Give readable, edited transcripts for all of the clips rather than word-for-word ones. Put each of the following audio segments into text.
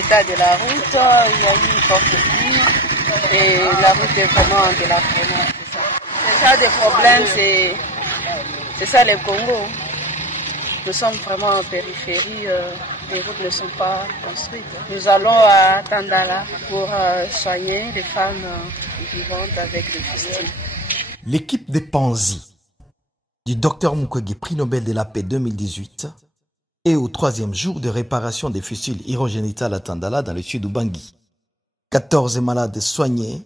l'état de la route, il y a eu une forte pluie et la route est vraiment délabrée. C'est ça des problèmes, c'est ça le Congo. Nous sommes vraiment en périphérie, les routes ne sont pas construites. Nous allons à Tandala pour soigner les femmes vivantes avec des fistules. L'équipe des Panzi du Dr Mukwege, prix Nobel de la paix 2018, est au 3e jour de réparation des fistules urogénitales à Tandala dans le sud d'Ubangi. 14 malades soignés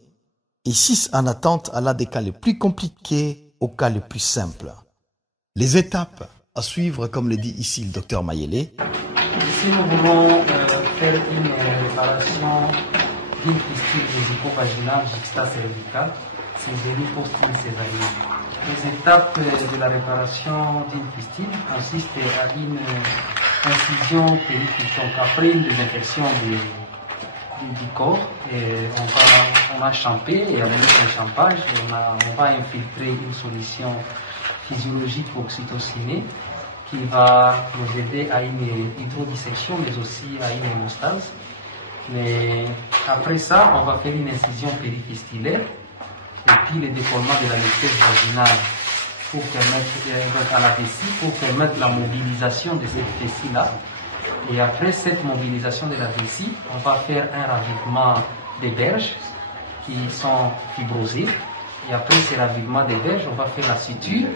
et 6 en attente allant des cas les plus compliqués aux cas les plus simples. Les étapes à suivre, comme le dit ici le docteur Mayele. Ici, nous voulons faire une réparation d'une fistule vésico-vaginale juxta-cervicale, césarienne post-césarienne. Les étapes de la réparation d'une fistule consistent à une incision péricution. Après une désinfection du corps, on va champer et avec le champage, on va infiltrer une solution physiologique oxytocinée qui va nous aider à une hydrodissection mais aussi à une hémostase. Mais après ça, on va faire une incision périfistulaire et puis le décollement de la litière vaginale pour permettre à la vessie, pour permettre la mobilisation de cette vessie-là. Et après cette mobilisation de la vessie, on va faire un ravivement des berges qui sont fibrosées. Et après ce ravivement des berges, on va faire la suture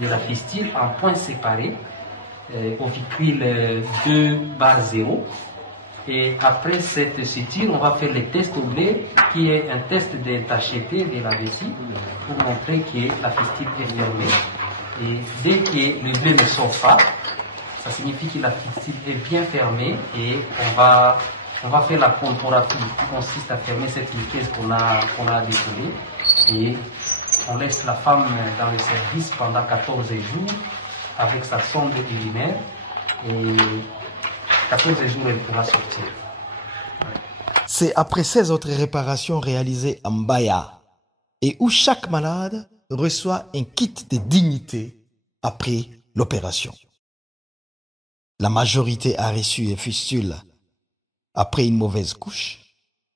de la fistule en points séparés, ovicule 2/0. Et après cette suture, on va faire le test au blé, qui est un test de tacheté de la vessie, pour montrer que la fistule est fermée. Et dès que le blé ne sort pas, ça signifie que la fistule est bien fermée et on va faire la contoraphie, qui consiste à fermer cette muqueuse qu'on a décollée. Et on laisse la femme dans le service pendant 14 jours avec sa sonde urinaire et 14 jours elle pourra sortir. C'est après 16 autres réparations réalisées à Mbaya et où chaque malade reçoit un kit de dignité après l'opération. La majorité a reçu une fistule après une mauvaise couche,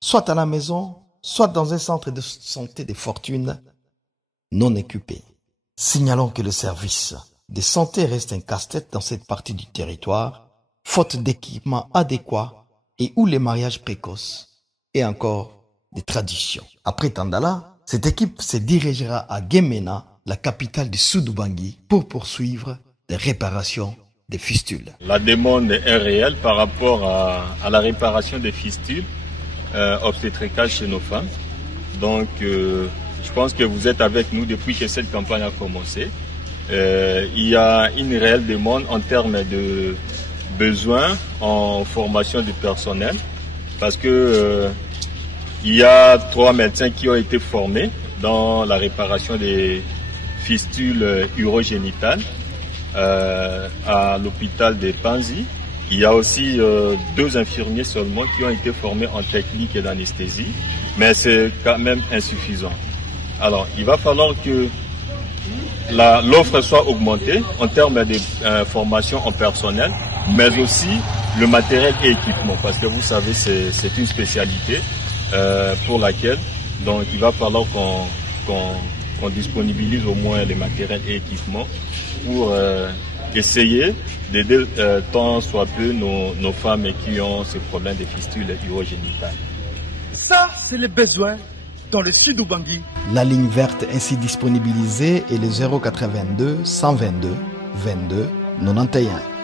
soit à la maison, soit dans un centre de santé de fortune non équipé. Signalons que le service de santé reste un casse-tête dans cette partie du territoire, faute d'équipements adéquats et où les mariages précoces et encore des traditions. Après Tandala, cette équipe se dirigera à Gemena, la capitale du Sud-Ubangi, pour poursuivre les réparations des fistules. La demande est réelle par rapport à la réparation des fistules obstétricales chez nos femmes. Donc, je pense que vous êtes avec nous depuis que cette campagne a commencé. Il y a une réelle demande en termes de besoins en formation du personnel parce que il y a 3 médecins qui ont été formés dans la réparation des fistules urogénitales à l'hôpital de Panzi. Il y a aussi 2 infirmiers seulement qui ont été formés en technique et d'anesthésie, mais c'est quand même insuffisant. Alors, il va falloir que l'offre soit augmentée en termes de formation en personnel, mais aussi le matériel et équipement, parce que vous savez, c'est une spécialité pour laquelle donc il va falloir qu'on disponibilise au moins les matériels et équipements pour essayer d'aider tant soit peu nos femmes qui ont ce problème de fistules urogénitales. Ça, c'est les besoins dans le sud d'Ubangi. La ligne verte ainsi disponibilisée est le 082 122 22 91.